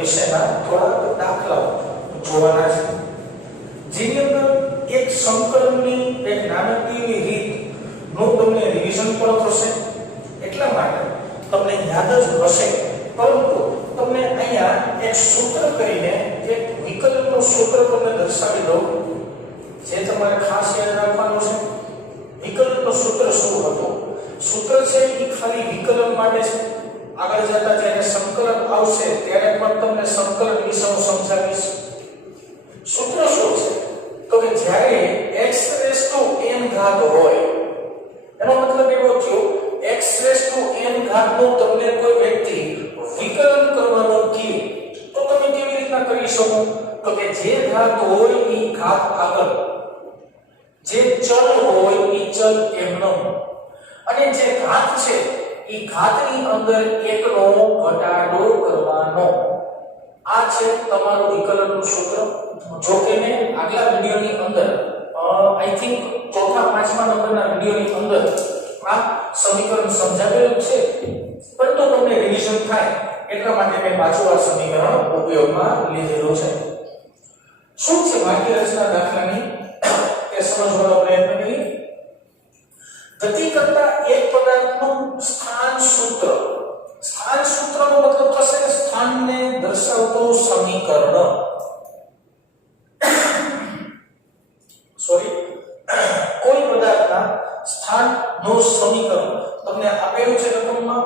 વિશેના થોડા દાખલાઓ જોવાના છે, જેની અંદર એક સંકલનની એક નાનકડી રીત નું તમને રિવિઝન પણ થશે, એટલા માટે તમને યાદ જ હશે, પરંતુ તમને અહીંયા એક સૂત્ર કરીને એક વિકલનનું સૂત્ર તમને દર્શાવી દઉં, જે તમારે ખાસ યાદ રાખવાનું છે. વિકલનનું સૂત્ર શું હતું? સૂત્ર છે એ ખાલી વિકલન માટે છે. આગળ જતા જ્યારે સંકલન આવશે ત્યારે પણ તમને સંકલન વિશે હું સમજાવીશ. સૂત્ર શું છે? તો કે જ્યારે x⁴n હોય, એનો મતલબ એવો થયો x⁴n નું તમને કોઈ વ્યક્તિ વિકલન કરવાનું કહે તો તમે કેવી રીતના કરી શકો? તો કે જે ઘાત હોય એ ઘાત આગળ, જે ચલ હોય એ ચલ એમનો, અને જે ઘાત છે એ ઘાતની અંદર એકનો ઘટાડો કરવાનો. આ છે તમારું વિકલનનું સૂત્ર. જો કે મેં આગલા વિડિયોની અંદર આઈ થિંક ચોથા પાંચમા નંબરના વિડિયોની અંદર આ સમીકરણ સમજાવેલું છે, પરંતુ તમને રિવિઝન થાય એટલા માટે મેં પાછું આ સમીકરણ ઉપયોગમાં લીધેલું છે. શું છે વાક્ય રચના દાખલાની એ સમજવાનો પ્રયત્ન કરીએ. ગતિ કરતા એક પદાર્થનું સ્થાન સૂત્ર. સ્થાન સૂત્રનો મતલબ થશે સ્થાનને દર્શાવતું સમીકરણ. કોઈ પદાર્થના સ્થાનનું સમીકરણ તમને આપેલું છે રકમમાં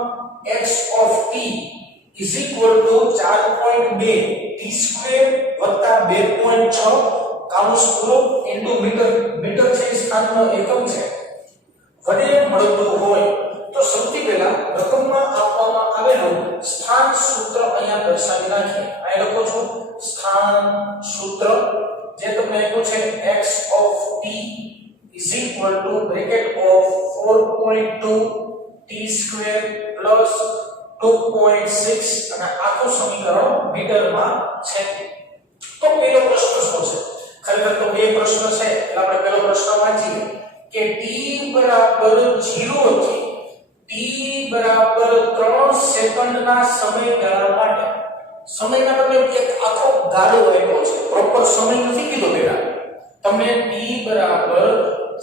x of t is equal to 4.2 t² વત્તા 2.6 કાઉન્સ પૂરો ઇન્ટુ મીટર. મીટર છે સ્થાનનો એકમ છે. વડે મળતું હોય તો સૌથી પહેલા રકમમાં આપવામાં આવેલું સ્થાન સૂત્ર અહીંયા દર્શાવી નાખીએ. અહીં લખો છો સ્થાન સૂત્ર, જે તમને આપ્યું છે x of t is equal to bracket of 4.2 t² plus 2.6 અને આખું સમીકરણ મીટરમાં છે. તો પહેલો પ્રશ્ન શું છે? ખરેખર તો બે પ્રશ્ન છે, એટલે આપણે પહેલો પ્રશ્ન વાંચીએ કે t બરાબર 0 થી t બરાબર 3 સેકન્ડના સમયગાળા માટે. સમયના મતલબ એક આખો ગાળો આપ્યો છે, પ્રોપર સમય નથી કીધો બેટા. તમને t બરાબર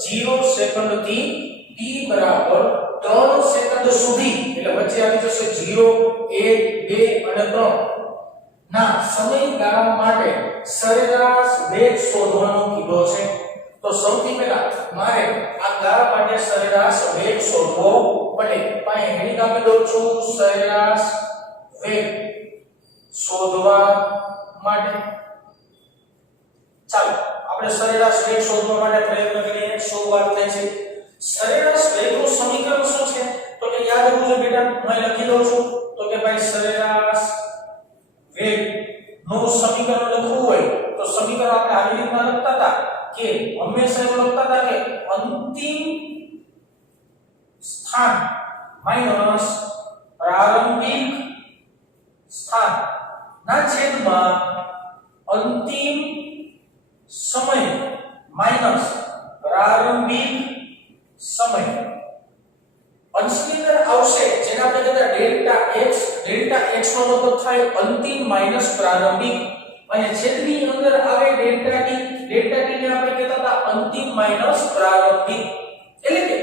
0 સેકન્ડ થી t બરાબર 3 સેકન્ડ સુધી, એટલે વચ્ચે આવી જશે 0 1 2 અને 3 ના સમયગાળા માટે સરેરાશ વેગ શોધવાનો કીધો છે. તો સૌથી પહેલા મારે આ ગાળા માટે સરેરાશ વેગ શોધવો પડે. અહીં હેડિંગ આપી દઉં છું સરેરાશ વેગ શોધવા માટે. ચાલો આપણે સરેરાશ વેગ શોધવા માટે પ્રયત્ન કરીએ. શું વાત થાય છે? સરેરાશ વેગનું સમીકરણ શું છે? તો કે યાદ રાખજો બેટા, હું લખી દઉં છું. તો કે ભાઈ સરેરાશ વેગ નું સમીકરણ લખવું હોય તો સમીકરણ આપણે આવી રીતના લખતા હતા કે હંમેશા એવું લખતા હતા કે અંતિમ સ્થાન માઈનસ પ્રારંભિક સ્થાન ના છેદમાં અંતિમ સમય માઈનસ પ્રારંભિક સમય. અંશની અંદર આવશે જેને આપણે કહેતા ડેલ્ટા x નો મતલબ થાય અંતિમ માઈનસ પ્રારંભિક, અને છેદની અંદર આવે ડેલ્ટા t ને આપણે કહેતા હતા અંતિમ માઈનસ પ્રારંભિક. એટલે કે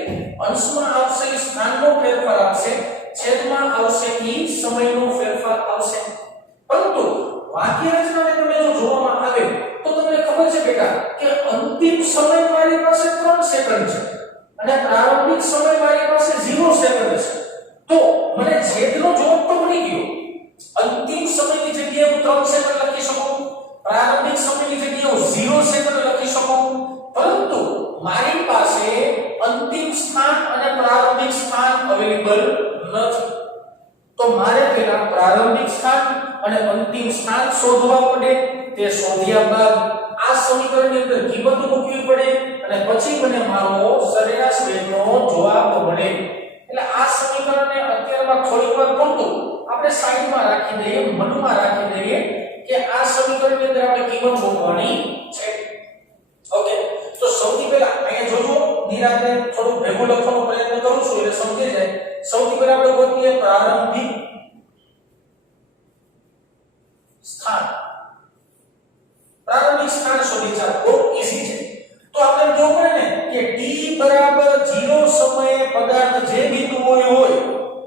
અંશમાં આવશે એ સ્થાનનો ફેરફાર આવશે, છેદમાં આવશે એ સમયનો ફેરફાર આવશે. પરંતુ વાક્ય રચનાને તમે જો જોવામાં આવે તો તમને ખબર છે બેટા કે અંતિમ સમય મારી પાસે 3 સેકન્ડ છે અને પ્રારંભિક સમય મારી પાસે 0 સેકન્ડ છે. તો મને છેદનો જવાબ તો મળી ગયો. અંતિમ સમયની જગ્યાએ હું 3 સેકન્ડ લખી શકું, પ્રારંભિક સમયની જગ્યાએ હું 0 સેકન્ડ લખી શકું, પરંતુ મારી પાસે અંતિમ સ્થાન અને પ્રારંભિક સ્થાન અવેલેબલ નથી. તો મારે પહેલા પ્રારંભિક સ્થાન અને અંતિમ સ્થાન શોધવા પડે. તે શોધ્યા બાદ આ સમીકરણની અંદર કિંમત મૂકવી પડે અને પછી મને મારો સરેરાશ વેગનો જવાબ મળે. એટલે આ સમીકરણને અત્યારમાં થોડીક વાર પૂરતું આપણે સાઈડમાં રાખી દઈએ, મનમાં રાખી દઈએ કે આ સમીકરણની અંદર આપણે કિંમત મૂકવાની છે. ઓકે, તો સૌથી પહેલા અહીંયા જોજો નિરાતે થોડું ભેગું લખવાનો પ્રયત્ન કરું છું એટલે સમજી જાય. સૌથી પહેલા આપણે ગોતીએ પ્રારંભિક સ્થાન પ્રારંભિક સ્થાન શોધી ચાલો બહુ ઈઝી છે તો આપણે કેવું પડે ને કે t બરાબર 0 સમયે પદાર્થ જે બિંદુએ હોય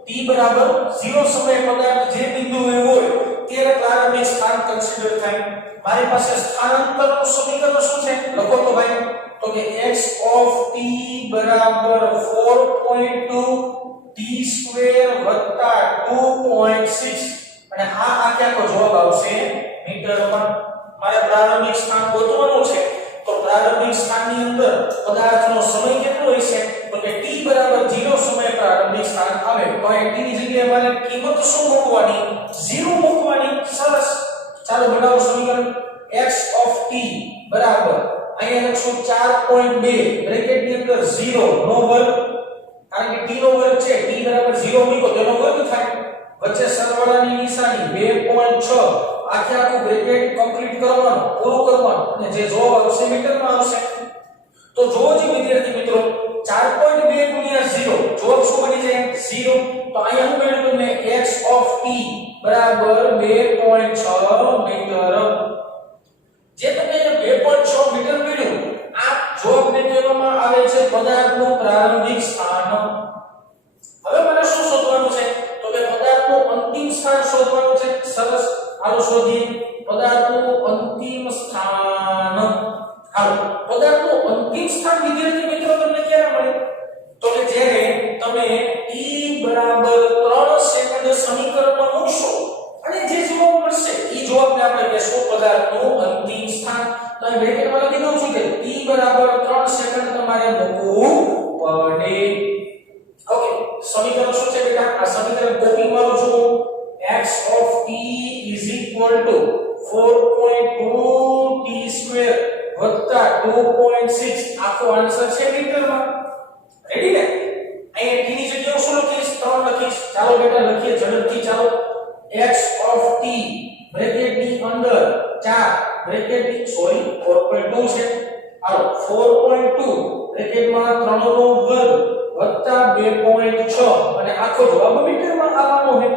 t બરાબર 0 સમયે પદાર્થ જે બિંદુએ હોય ત્યારે પ્રારંભિક સ્થાન કન્સિડર થાય મારી પાસે સ્થાનાંતરનું સમીકરણ શું છે લખો તો ભાઈ તો કે x of t બરાબર 4.2 t સ્ક્વેર વત્તા 2.6 અને આ આખો જવાબ આવશે મીટરમાં મારે પ્રારંભિક સ્થાન ગોતવાનું છે તો પ્રારંભિક સ્થાનની અંદર પદાર્થનો સમય કેટલો હશે તો કે t બરાબર 0 સમયે પ્રારંભિક સ્થાન આવે તો અહીં t ની જગ્યાએ મારે કિંમત શું મૂકવાની 0 મૂકવાની સરસ ચાલો બનાવો સમીકરણ x of t બરાબર અહીંયા લખશું 4.2 બ્રેકેટની અંદર 0 નો વર્ગ કારણ કે t નો વર્ગ છે t બરાબર 0 મૂકો તેનો વર્ગ થાય વચ્ચે સરવાળાની નિશાની 2.6 આખું બ્રેકેટ કમ્પ્લીટ કરવાનું પૂરું કરવાનું અને જે જવાબ આવશે મીટરમાં આવશે તો જોવો જ વિદ્યાર્થી મિત્રો 4.2 ગુણ્યા 0 જવાબ શું બની જાય 0 તો અહીંયા હું મેળવ્યું તમને x of t બરાબર 2.6 મીટર જે તમે 2.6 મીટર મેળવ્યું આ જવાબને કહેવામાં આવે છે પદાર્થનું પ્રારંભિક સ્થાન હવે મને શું શોધવાનું છે તો કે પદાર્થનું અંતિમ સ્થાન શોધવાનું છે સરસ હાલો શોધીએ પદાર્થનું અંતિમ સ્થાન હાલો પદાર્થનું અંતિમ સ્થાન વિદ્યાર્થી મિત્રો તમને ક્યારે મળે તો કે જ્યારે તમે t બરાબર 3 સેકન્ડ સમીકરણમાં મૂકશો અને જે જવાબ મળશે એ જવાબને આપણે કહેશું પદાર્થનું અંતિમ સ્થાન તો અહીં બ્રેકેટમાં લખી દઉં છું કે t બરાબર 3 સેકન્ડ તમારે મૂકવું પડે ઓકે સમીકરણ શું છે બેટા આ સમીકરણ કોપી મારું છું x of t is equal to 4.2 t square વત્તા 2.6 આખો આન્સર છે મીટરમાં રેડી ને અહીંયા t ની જગ્યાએ શું લખીશ 3 લખીશ ચાલો બેટા લખીએ ઝડપથી ચાલો x of t બ્રેકેટની અંદર 4 બ્રેકેટની સોરી 4.2 છે હાલો 4.2 બ્રેકેટમાં 3 નો વર્ગ વત્તા 2.6 અને આખો જવાબ મીટરમાં આવવાનો છે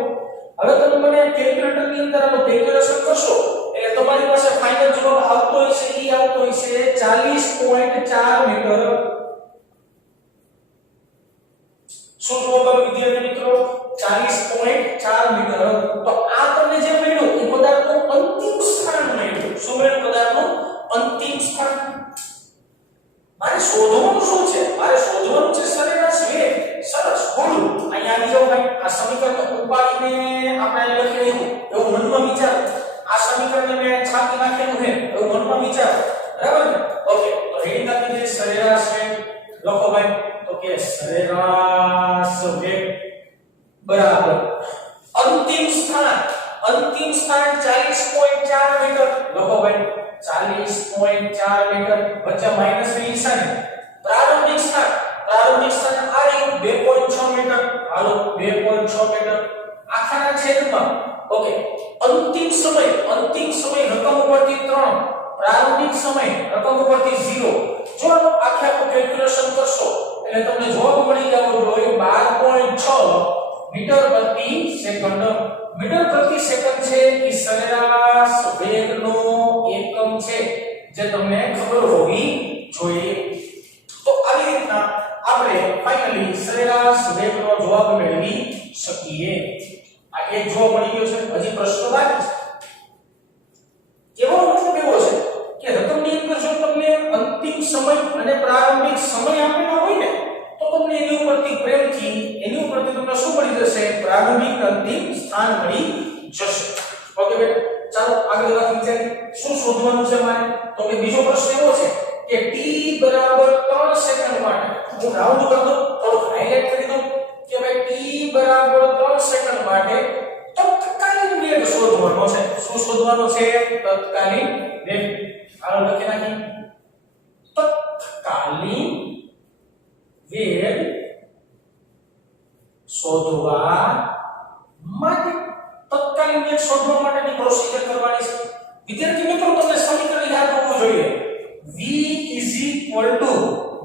હવે તમે મને કેલ્ક્યુલેટરની અંદર આનો કેલ્ક્યુલેશન કરશો એટલે તમારી પાસે ફાઇનલ જવાબ આવતો હશે ઈ આવતો હશે 40.4 મીટર શું જવાબ આવે વિદ્યાર્થી મિત્રો 40.4 મીટર તો આ તમને જે મળ્યું એ પદાર્થનું અંતિમ સ્થાન મળ્યું શું મળ્યું પદાર્થનું અંતિમ સ્થાન મારે શોધવાનું શું છે મારે શોધવાનું છે સરેરાશ વેગ સરસ બોલું અહીંયા આવી જાવ ભાઈ આ સમીકરણ ઉપાડીને આપણે લખેલું એવું મનમાં વિચાર આ સમીકરણને મેં છાપી નાખેલું છે એવું મનમાં વિચાર બરાબર ને ઓકે તો રેડી નાખી દે સરેરાશ વેગ લખો ભાઈ તો કે સરેરાશ વેગ બરાબર અંતિમ સ્થાન 40.4 મીટર લખો ભાઈ 40.4 મીટર વચ્ચે માઈનસ ની નિશાની પ્રારંભિક સ્થાન આ રહ્યું 2.6 મીટર હાલો 2.6 મીટર આખાના છેદમાં ઓકે અંતિમ સમય રકમ ઉપરથી 3 પ્રારંભિક સમય રકમ ઉપરથી 0 જો આખે આખું કેલ્ક્યુલેશન કરશો એટલે તમને જવાબ મળી જવો જોઈએ 12.6 મીટર પ્રતિ સેકન્ડ મીટર પ્રતિ સેકન્ડ છે એ સરેરાશ વેગનો એકમ છે જે તમને ખબર હોવી જોઈએ તો આવી રીતના આપણે ફાઇનલી સરેરાશ વેગનો જવાબ મેળવી શકીએ આ એક જવાબ મળી ગયો છે હજી પ્રશ્ન બાકી છે એવો મતલબ એવો છે કે રકમની અંદર જો તમને અંતિમ સમય અને પ્રારંભિક સમય આપેલો હોય ને તો તમને એની ઉપરથી પ્રેમથી તમને શું મળી જશે પ્રારંભિક અંતિમ સ્થાન મળી જશે ઓકે બેટા ચાલો આગળ વાત વિચારીએ શું શોધવાનું છે મારે તો કે બીજો પ્રશ્ન એવો છે કે t બરાબર 3 સેકન્ડ માટે હું રાઉન્ડ કરી દઉં થોડું હાઇલાઇટ કરી દઉં કે ભાઈ t બરાબર 3 સેકન્ડ માટે તત્કાલીન વેગ શોધવાનો છે શું શોધવાનો છે તત્કાલીન વેગ હાલો લખી નાખી તત્કાલીન વેગ શોધવા માટે તત્કાલીન વેગ શોધવા માટેની પ્રોસિજર કરવાની છે વિદ્યાર્થી મિત્રો તમને સમીકરણ યાદ હોવું જોઈએ v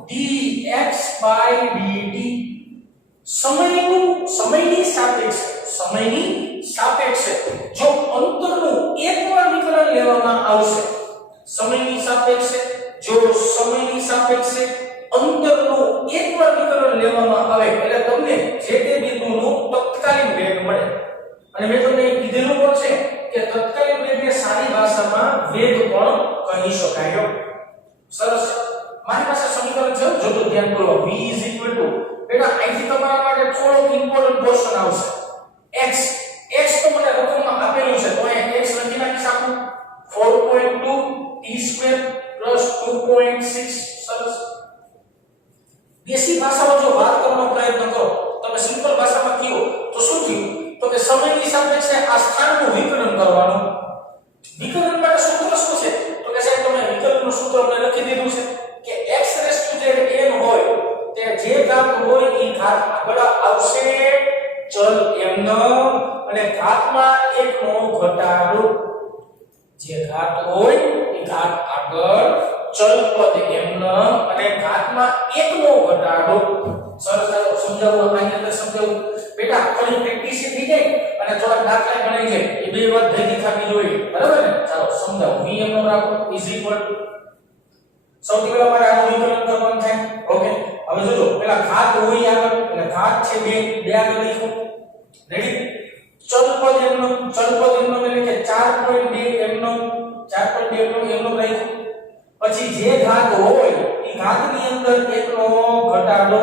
dx dt સમયની સાપેક્ષે સમયની સાપેક્ષે જો અંતરનું એકવાર વિકલન લેવામાં આવશે, સમયની સાપેક્ષે જો સમયની સાપેક્ષે અંતરનું એકવાર વિકલન લેવામાં આવે એટલે તમને જે તે બિંદુનું તત્કાલીન વેગ મળે. અને મેં તમને કીધેલું પણ છે કે તત્કાલીન વેગને સારી ભાષામાં વેગ પણ કહી શકાય. સરસ. મારી પાસે સમીકરણ છે, જો તો ધ્યાન કરો. v બેટા અહીંથી તમારા માટે થોડો ઇમ્પોર્ટન્ટ ક્વેશ્ચન આવશે. x તો મને રકમમાં આપેલું છે તો અહીંયા x લખી નાખી શકું. 4.2 t2 2.6. સરસ. દેશી ભાષામાં જો વાત કરવાનો પ્રયત્ન કરો, તમે સિમ્પલ ભાષામાં કહો તો શું થયું? તો કે સમયની સાપેક્ષે આ સ્થાનનું વિકલન કરવાનું. વિકલન માટે સૂત્ર શું છે? તો કે સાહેબ તમે વિકલનનું સૂત્ર મેં લખી દીધું છે કે x n હોય તે જે ઘાત હોય એ ઘાત આગળ આવશે ચલ m નો, અને ઘાતમાં 1 નો ઘટાડો. જે ઘાત હોય એ ઘાત આગળ ચલ પદ m નો અને ઘાતમાં 1 નો ઘટાડો. સરસ. ચાલો સમજાવું. આની અંદર સમજાવું બેટા. થોડી પ્રેક્ટિસ થઈ જાય અને થોડા દાખલા ગણાઈ જાય, એ બે વાત ભેગી થવી જોઈએ. બરાબર ને? ચાલો સમજાવું. vm નો રાખો સૌથી પહેલા મારે આનું વિકલન કરવાનું થાય. ઓકે. હવે જોજો, પેલા ઘાત હોય આગળ એટલે ઘાત છે 2 આગળ લખો. રેડી? ચલ પદ m નો એટલે કે 4.2 m નો 4.2 m નો લખો. પછી જે ઘાત હોય એ ઘાતની અંદર 1 નો ઘટાડો.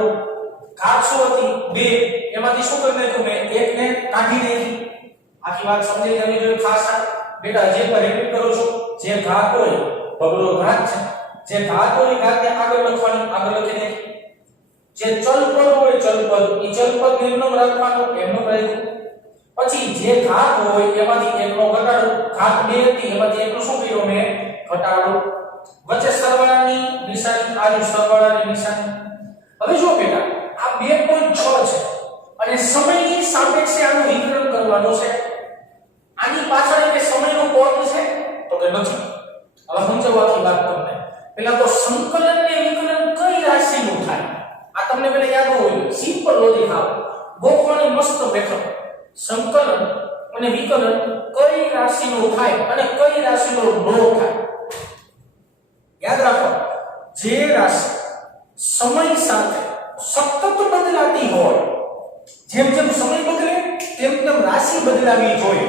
ઘાત શું હતી? 2. એમાંથી શું કરી નાખ્યું મેં? 1 ને કાઢી નાખી. આખી વાત સમજાઈ જવી જોઈએ ખાસ. બેટા જે પર રિપીટ કરું છું, જે ઘાત હોય બગડો ઘાત છે, જે ઘાત હોય ઘાતને આગળ લખવાની, આગળ લખી દે. જે ચલ પદ હોય ચલ પદ નિમ્નમ રાખવાનું, એમનો રાખ્યું. પછી જે ઘાત હોય એમાંથી 1 નો ઘટાડો. ઘાત 2 હતી એમાંથી 1 નો શું કર્યો મેં? ઘટાડો. વચ્ચે સરવાળાની નિશાની, આ સરવાળાની નિશાની. હવે જો બેટા આ 2.6 છે અને સમયની સાપેક્ષે આનું વિકલન કરવાનું છે. આની પાછળ કે સમયનો કોણ છે? તો કે નથી. હવે સમજાવવાની વાત તમને. પહેલા તો સંકલન ને વિકલન કઈ રાશિનું થાય આ તમને પહેલા યાદ હોવું જોઈએ. સિમ્પલ લોજિક આવો ગોખવાની મસ્ત મેથડ. સંકલન અને વિકલન કઈ રાશિનું થાય અને કઈ રાશિનું ન થાય. યાદ રાખો, જે રાશિ સમય સાથે સતત બદલાતી હોય, જેમ જેમ સમય બદલે તેમ તેમ રાશિ બદલાવી જોઈએ.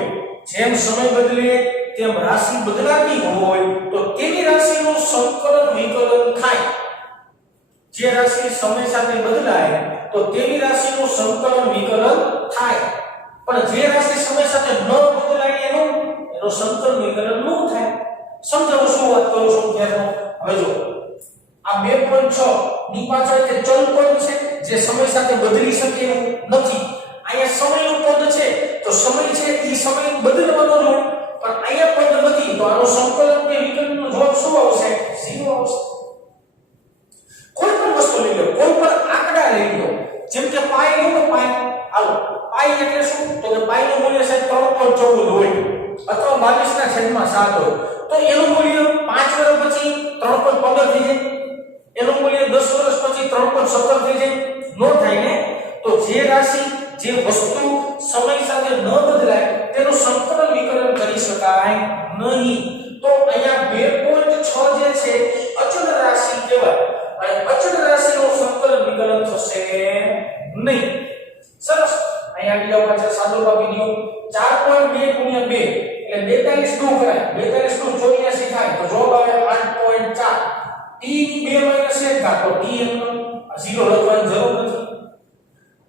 જેમ સમય બદલે તેમ રાશિ બદલાતી હોય તો તેવી રાશિનું સંકલન વિકલન થાય. જે રાશિ સમય સાથે બદલાય તો તેવી રાશિનું સંકલન વિકલન થાય. પણ જે રાશિ સમય સાથે ન બદલાય એનું સંકલન વિકલન ન થાય. સમજાવું શું વાત કરું છું ત્યાં. હવે જો આ 2.6 ની પાછળ કે ચલ પદ છે જે સમય સાથે બદલી શકે એવું નથી. અહીંયા સમયનું પદ છે તો સમય છે એ સમય બદલવાનો જ હોય, પણ અહીંયા પદ નથી તો આનો સંકલન કે વિકલનનો જવાબ શું આવશે? 0 આવશે. કોઈ પણ વસ્તુ લઈ લો, કોઈ પણ આંકડા લઈ લો, જેમ કે પાઈ લો તો પાઈ, હાલો પાઈ એટલે શું? તો કે પાઈ નું મૂલ્ય સાહેબ 3.14 હોય અથવા 22/7 હોય તો એનું મૂલ્ય 5 વર્ષ પછી 3.15 થઈ જાય. એનું મૂલ્ય 10 વર્ષ પછી 3.17 થઈ જાય. નો થાય ને? તો જે રાશિ જે વસ્તુ સમય સાથે ન બદલાય તેનું સંકલન વિકલન કરી શકાય નહીં. તો અહીંયા 2.6 જે છે અચળ રાશિ કહેવાય અને અચળ રાશિનું સંકલન વિકલન થશે નહીં. સરસ. અહીંયા બીજા પાછળ સાદો આપી દો. 4.2 * 2 એટલે 42 નું કરાય. 42 નું 84 થાય તો જવાબ આવે 8.4. t ની 2 - 1 ઘાત તો t એમનો 0 લખવાની જરૂર નથી.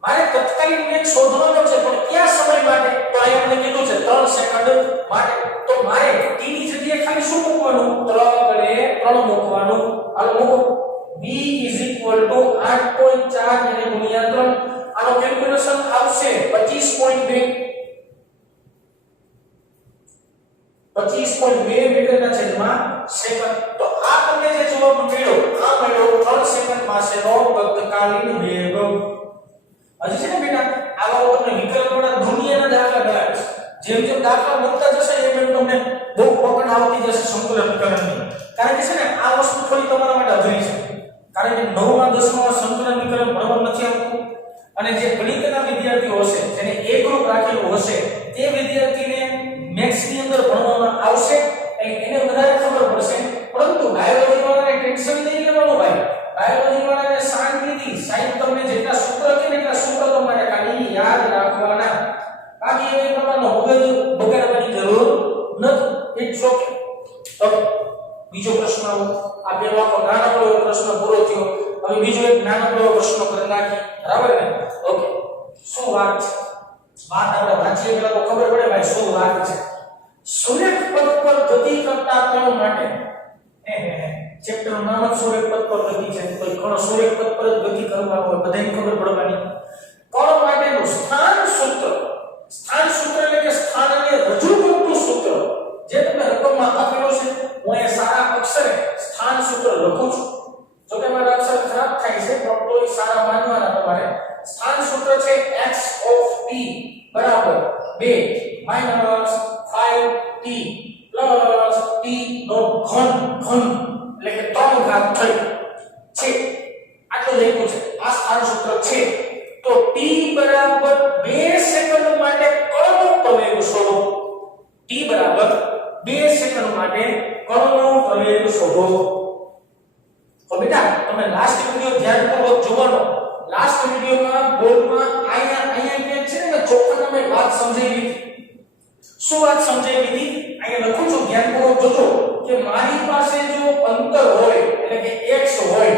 મારે તત્કાલીન વેગ શોધવાનો છે પણ કયા સમય માટે? તો અહીંયા આપણે કીધું છે 3 સેકન્ડ માટે. તો મારે t ની જગ્યાએ ખાલી શું મૂકવાનું? 3 મૂકવાનું. હાલો મૂકો. v = 8.4 ને ગુણ્યા 3. આનો કેલ્ક્યુલેશન આવશે 25.2 મીટરના છેદમાં સેકન્ડ. તો આ તમને જે જવાબ મળ્યો આ મળ્યો 3 સેકન્ડ માટેનો તત્કાલીન વેગ. હજી છે ને બેટા આવા તમને વિકલનોના દુનિયાના દાખલા કરાવીશ. જેમ જેમ દાખલા બનતા જશે એમ એમ તમને બહુ પકડ આવતી જશે સંકલન વિકલનની. કારણ કે છે ને આ વસ્તુ થોડી તમારા માટે અઘરી છે. કારણ કે 9મા 10મા સંકલન વિકલન ભણવાનું નથી આવતું અને જે ગણિતના વિદ્યાર્થીઓ હશે જેને એ ગ્રુપ રાખેલું મગજ બગાડવાની જરૂર નથી. It's okay. ઓકે, બીજો પ્રશ્ન આવો. આ પેલો આખો નાનકડો એવો પ્રશ્ન પૂરો થયો. હવે બીજો એક નાનકડો એવો પ્રશ્ન કરી નાખીએ. બરાબર ને? ઓકે, શું વાત છે? વાત આપણે વાંચીએ પેલા તો ખબર પડે ભાઈ શું વાત છે. સૂર્યપથ પર ગતિ કરતા કણો માટે ચેપ્ટર નું નામ જ સૂર્યપથ પર ગતિ છે. કોઈ કણો સૂર્યપથ પર જ ગતિ કરવાનો હોય બધાને ખબર પડવાની. કણો માટેનું સ્થાન સૂત્ર, સ્થાન સૂત્ર એટલે કે સ્થાનને રજૂ કરતું સૂત્ર જે તમને રકમમાં આપેલો છે. હું એ સારા અક્ષરે સ્થાન સૂત્ર લખું છું. જો કે મારા અક્ષર ખરાબ થાય છે પણ તો સારા માનવાના તમારે. સ્થાન સૂત્ર છે x of t બરાબર 2 minus 5t plus t નો ઘન, ઘન એટલે કે 3 ઘાત થઈ છે. આટલું લખ્યું છે. આ સ્થાન સૂત્ર છે. તો t બરાબર 2 સેકન્ડ માટે કણનો પ્રવેગ શોધો. t બરાબર 2 સેકન્ડ માટે કણનો પ્રવેગ શોધો. તો બેટા તમે લાસ્ટ વિડિયો ધ્યાનપૂર્વક જોવાનો. લાસ્ટ વિડિયોમાં બોર્ડમાં અહીંયા કે છે ને ચોખ્ખા મેં વાત સમજાવી હતી. શું વાત સમજાવી હતી? અહીંયા લખું છું ધ્યાનપૂર્વક જોજો કે મારી પાસે જો અંતર હોય એટલે કે x હોય,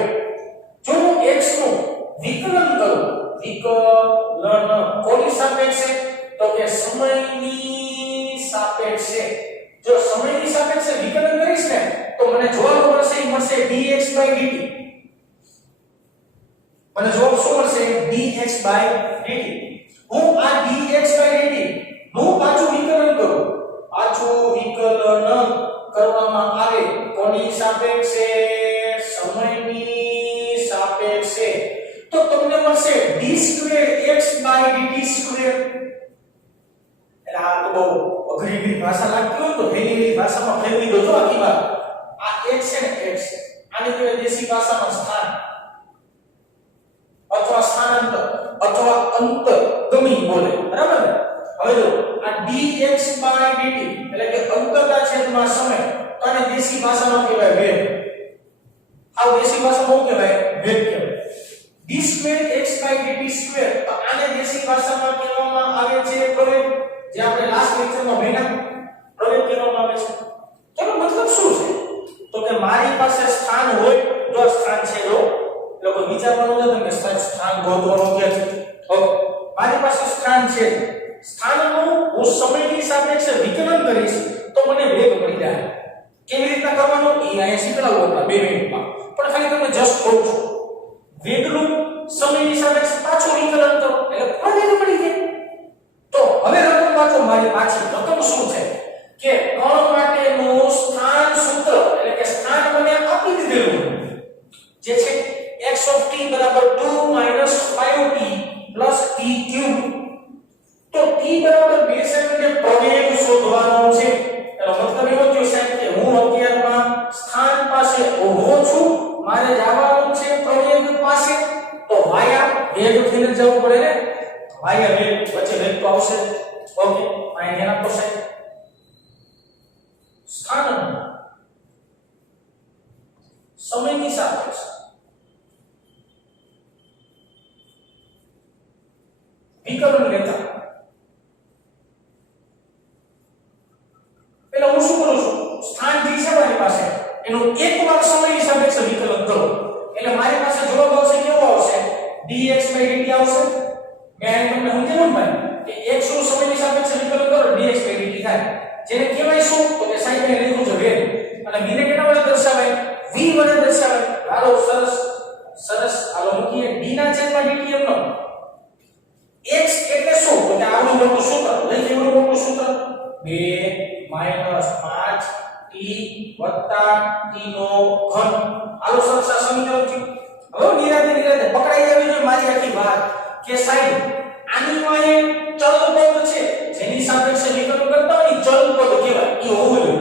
જો હું x નું વિકલન કરું, વિકલન કોની સાપેક્ષે? તો કે સમયની સાપેક્ષે. જો સમયની સાપેક્ષે વિકલન કરીશ ને તો મને જવાબ મળશે dx/dt. મને જવાબ શું મળશે? dx/dt. હું આ dx/dt નું પાછું વિકલન કરું. પાછું વિકલન કરવામાં આવે કોની સાપેક્ષે? સમયની સાપેક્ષે. તો તમને મળશે d2x/dt². એટલે આ તો બહુ અઘરી ભાષા લાગતી હોય તો હેલી ભાષામાં ફેરવી દો. જો આખી વાત આ x છે ને x, આની કહેવાય દેશી ભાષામાં સ્થાન અથવા સ્થાનાંતર અથવા અંતર્ગમી બોલે. બરાબર ને? હવે જો આ dx/dt એટલે કે અંતરના છેદમાં સમય, તો આને દેશી ભાષામાં કહેવાય વેગ. આ દેશી ભાષામાં શું કહેવાય? વેગ કહેવાય. d2x/dt², તો આને દેશી ભાષામાં કહેવામાં આવે છે પ્રવેગ. જે આપણે લાસ્ટ લેક્ચરમાં ભણ્યા પ્રવેગ કહેવામાં આવે છે. તેનો મતલબ શું છે? તો કે મારી પાસે સ્થાન હોય, જો સ્થાન છે જો લોકો વિચારવાનું નથી કે સ્થાન ગોતવાનું કે છે. ઓકે, મારી પાસે સ્થાન છે. સ્થાનનું હું સમયની સાપેક્ષે વિકલન કરીશ તો મને વેગ મળી જાય. કેવી રીતના કરવાનું એ અહીંયા શીખડાવું આપણે 2 મિનિટમાં. પણ ખાલી તમને જસ્ટ કહું છું. વેગનું સમયની સાપેક્ષે પાછું વિકલન કરો એટલે પ્રવેગ મળી જાય. તો હવે રકમ વાંચો. મારી પાછી રકમ શું છે કે કણ માટેનું સ્થાન સૂત્ર એટલે કે સ્થાન મને આપી દીધેલું જે છે x of t બરાબર 2 minus 5t plus t cube. તો t બરાબર 2 સેકન્ડે પ્રવેગ શોધવાનો છે. એનો મતલબ એવો થયો સાહેબ કે હું અત્યારમાં સ્થાન પાસે ઊભો છું, મારે જવાનું છે પ્રવેગ પાસે. તો વાયા વેગ થઈને જવું પડે ને. વાયા વેગ વચ્ચે વેગ તો આવશે. ઓકે, અહીં એના પાસે સ્થાન સમયની સાપેક્ષે વિકલન લેતા પેલા હું શું કરું છું? સ્થાન જે છે મારી પાસે એનું એકવાર સમયની સાપેક્ષે વિકલન કરો એટલે મારી પાસે જવાબ આવશે. કેવો આવશે? dx/dt આવશે. મેં તમને સમજાવ્યું ભાઈ કે x નું સમયની સાપેક્ષે વિકલન કરો dx/dt થાય. જેને કહેવાય શું? તો કે સાહેબ મેં લખ્યું છે વેગ અને v ને કેના વડે દર્શાવાય? v વડે દર્શાવાય. હાલો સરસ સરસ. હાલો મૂકીએ d ના છેદમાં dt એમનો. x એટલે શું? તો કે આવડું મોટું સૂત્ર લઈ એવડું મોટું સૂત્ર 2 minus 5t વત્તા t નો ઘન. હાલો સરસ આ સમીકરણ થયું. હવે નિરાતે પકડાઈ આવી જોઈએ મારી આખી વાત કે સાહેબ આની વાય ચલ પદ છે જેની સાપેક્ષે વિકલન કરતા હોય ચલ પદ કહેવાય. એ હોવું જોઈએ.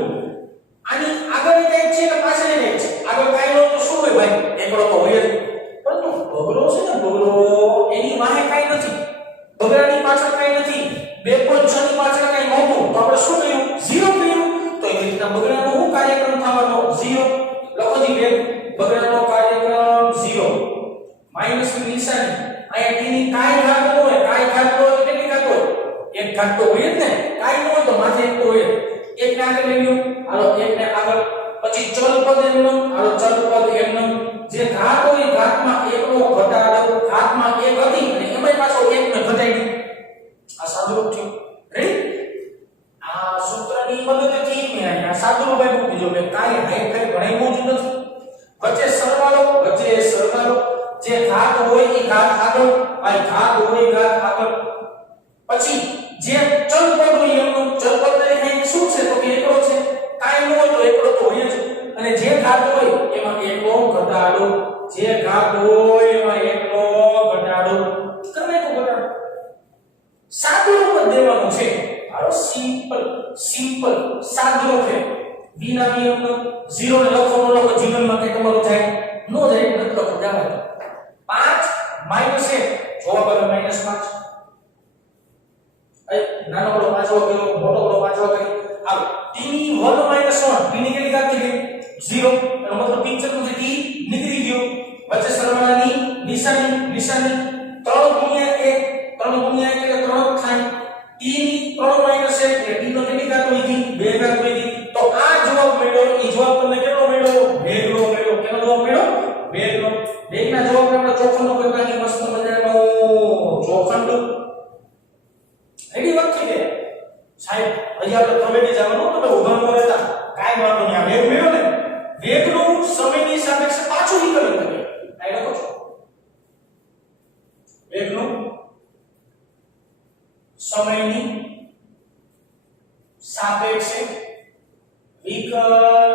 આની આગળ એક છે ને પાછળ એક છે. આગળ કાઈ નો તો શું હોય ભાઈ? એકડો તો હોય જ. પરંતુ બગડો છે ને બગડો એની વાહે કાઈ નથી. બગડાની પાછળ કાઈ નથી. 2.6 ની પાછળ કાઈ નહોતું તો આપણે શું કર્યું? 0 કર્યું. તો એ રીતના બગડાનો શું કાર્યક્રમ થવાનો? 0. લખો જી વેગ બગડાનો કાર્યક્રમ 0. માઈનસ ની નિશાની અહીંયા t ની કાઈ ઘાત ન હોય. કાઈ ઘાત હોય કેટલી ઘાત હોય? એક ઘાત તો હોય જ ને, કાઈ ન હોય તો માથે એક તો હોય જ. એક ને આગળ લઈ લો, હાલો એક ને આગળ, પછી ચલ પદ એમનો, હાલો ચલ પદ એમનો, જે ઘાત હોય ઘાતમાં એકનો ઘટાડો, ઘાતમાં એક હતી અને એમાંય પાછો એક ને ઘટાડ્યું. આ સાદુરૂપ થયું. રેડી? આ સૂત્રની મદદથી મેં અહીંયા સાદુરૂપ આપ્યું. બીજો મેં કાઈ હાઈટ કઈ ભણાવ્યું જ નથી. વચ્ચે સરવાળો, જે ઘાત હોય એ ઘાત આગળ, આ ઘાત હોય ઘાત આગળ. પછી જે ચલ પદ હોય એમનો, ચલ પદ તરીકે શું છે તો કે એકડો છે, કાઈ ન હોય તો એકડો તો હોય જ. અને જે ઘાત હોય એમાં એકનો ઘટાડો, જે ઘાત હોય એમાં એકનો ઘટાડો. તમે તો ઘટાડો સાદુરૂપ જ દેવાનું છે. હાલો સિમ્પલ સાદુરૂપ છે. વિના નિયમનો 0 ને લખો ન લખો જીવનમાં કઈ તમારું થાય નો જાય, નથી લખો જવા. 5 -1 જવાબ આવે -5. નાનો બડો પાછો કર્યો, મોટો બડો પાછો કર્યો. હાલો t ની વર્ગ -1, t ની કેટલી ઘાત થઈ ગઈ 0, એનો મતલબ પિક્ચર નું જે t નીકળી ગયો. વચ્ચે સરવાળાની નિશાની 3 ગુણ્યા 1 એટલે 3 થાય. t ની 3 - 1 એટલે t નો કેટલી ઘાત હોય ગઈ 2 ઘાત હોય ગઈ. તો આ જવાબ મળ્યો. એ જવાબ તમને કેટલો મળ્યો? 2 નો મળ્યો. કેનો જવાબ મળ્યો? 2 નો. 2 ના જવાબ આપણે ચોખંડો કરી નાખી, મસ્ત મજાનો ચોખંડ. રેડી વાત થઈ ગઈ સાહેબ. હજી આપણે કમેટી જવાનું, તમે ઉભા ન રહેતા કાઈ વાંધો નહીં. આ વેગ મળ્યો ને, વેગનું સમયની સાપેક્ષે પાછું વિકલન કરીએ. આ લખો છો વેગનું સમયની સાપેક્ષે વિકલન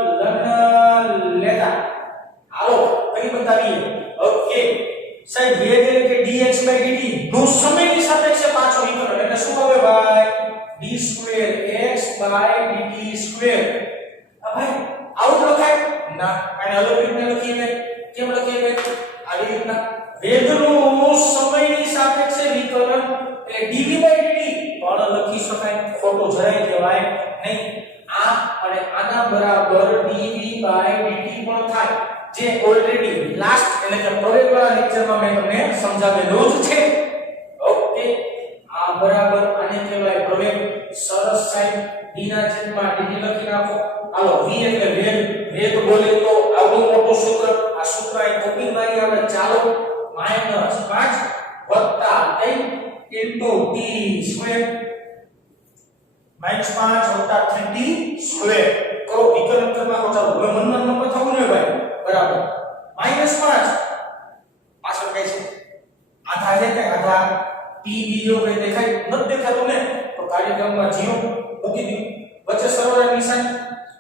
લેતા. હાલો કઈ બતાવીએ. ઓકે સાહેબ, વેગ એટલે કે dx/dt નું સમયની સાપેક્ષે પાછું વિકલન એટલે શું આવે ભાઈ? d2x/dt². આ ભાઈ આવું લખાય ના, આને અલગ રીતે લખીએ. કેમ લખીએ? આવી રીતના વેગનું સમયની સાપેક્ષે વિકલન એટલે dv/dt પણ લખી શકાય, ખોટું જરાય કહેવાય નહીં. આ અને આના બરાબર dv/dt પણ થાય, જે ઓલરેડી લાસ્ટ એટલે કે પ્રવેગવાળા લેક્ચરમાં મેં તમને સમજાવેલું જ છે. ઓકે, આ બરાબર આને કહેવાય પ્રવેગ. સરસ સાહેબ, d ના છેદમાં dt લખી નાખો. હાલો v એટલે વેગ બોલે તો આવડું મોટું સૂત્ર. આ સૂત્ર અહીં કોપી મારી આપણે. ચાલો -5 + 3 * t², -5 + 3t² કરો. વિકલન કરવા કો. ચાલો હવે મનમાં નંબર થવું ને ભાઈ બરાબર. -5 પાછળ કઈ છે? આધા છે કે આધા? t બીજો કઈ દેખાય નથી? દેખાતું ને તો કાર્યક્રમમાં 0 મૂકી દો. વચ્ચે સરવાળા નિશાન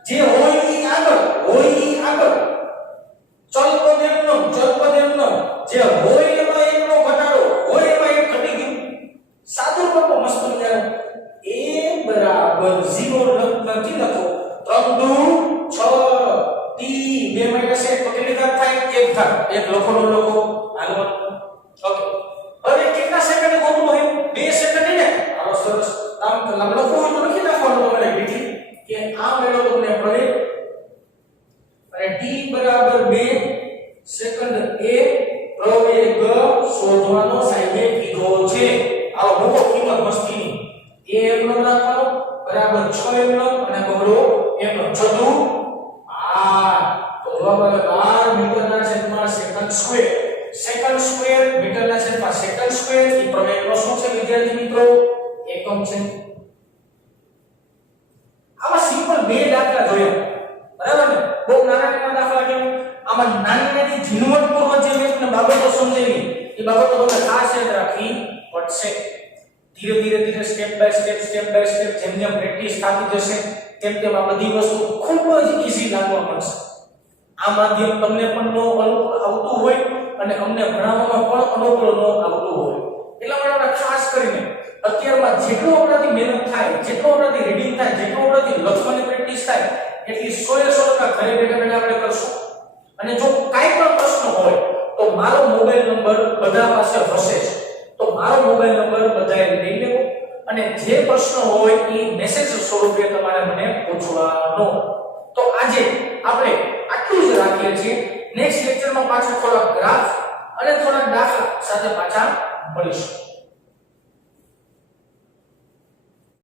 જે હોય ઈ આગળ, ચલ પદ એમનો, જે હોય એમાં એકનો ઘટાડો, હોય એમાં એક ઘટી ગયું. સાદું લખો મસ્ત મજાનું. a = 0 નથી લખો. 3 દુ 6 t 2 - 1 તો કેટલી ઘાત થાય? 1 ઘાત. 1 લખો ન લખો હાલો. ઓકે, હવે કેટલા સેકન્ડ ગોતવું હોય? 2 સેકન્ડ ને. હાલો સરસ. આમ લખો હોય તો લખી નાખવાનું તમારે બીજી કે આ મેળો તમને પ્રવેગ અને t = 2 સેકન્ડ એ પ્રવેગ શોધવાનો સાહેબે કીધો છે. આવો મોટો કિંમત મસ્તીની. a એમનો રાખવાનો બરાબર 6 એમનો અને બગડો એમનો છતું આ તો જવાબ આવે 12 મીટરના છેદમાં સેકન્ડ². સેકન્ડ² મીટરના છેદમાં સેકન્ડ². એ પ્રવેગનો શું છે વિદ્યાર્થી મિત્રો? એકમ છે. આમાં સિમ્પલ બે દાખલા જોયા બરાબર ને? બહુ નાના દાખલા કેમ? આમાં નાની ઝીણવટપૂર્વક જે મેં તમને બાબતો સમજાવી એ બાબતો તમને ખાસ યાદ રાખવી પડશે. ધીરે સ્ટેપ બાય સ્ટેપ જેમ પ્રેક્ટિસ થતી જશે તેમ આ બધી વસ્તુ ખૂબ જ ઈઝી લાગવા મળશે. આ માધ્યમ તમને પણ નો આવતું હોય અને અમને ભણાવવામાં પણ અનુકૂળ નો આવતું હોય. એટલા માટે આપણે ખાસ કરીને અત્યારમાં જેટલું આપણાથી મહેનત થાય, જેટલું આપણાથી રીડિંગ થાય, જેટલું આપણાથી લખવાની પ્રેક્ટિસ થાય એટલી 100% ઘરે બેઠા આપણે કરશું. અને જો કાંઈ પણ પ્રશ્ન હોય તો મારો મોબાઈલ નંબર બધા પાસે હશે જ. તો મારો મોબાઈલ નંબર બધાએ લઈ લેવો અને જે પ્રશ્ન હોય એ મેસેજ સ્વરૂપે તમારે મને પૂછવાનો. તો આજે આપણે આટલું જ રાખીએ છીએ. નેક્સ્ટ લેક્ચરમાં પાછા થોડા ગ્રાફ અને થોડા દાખલા સાથે પાછા મળીશું.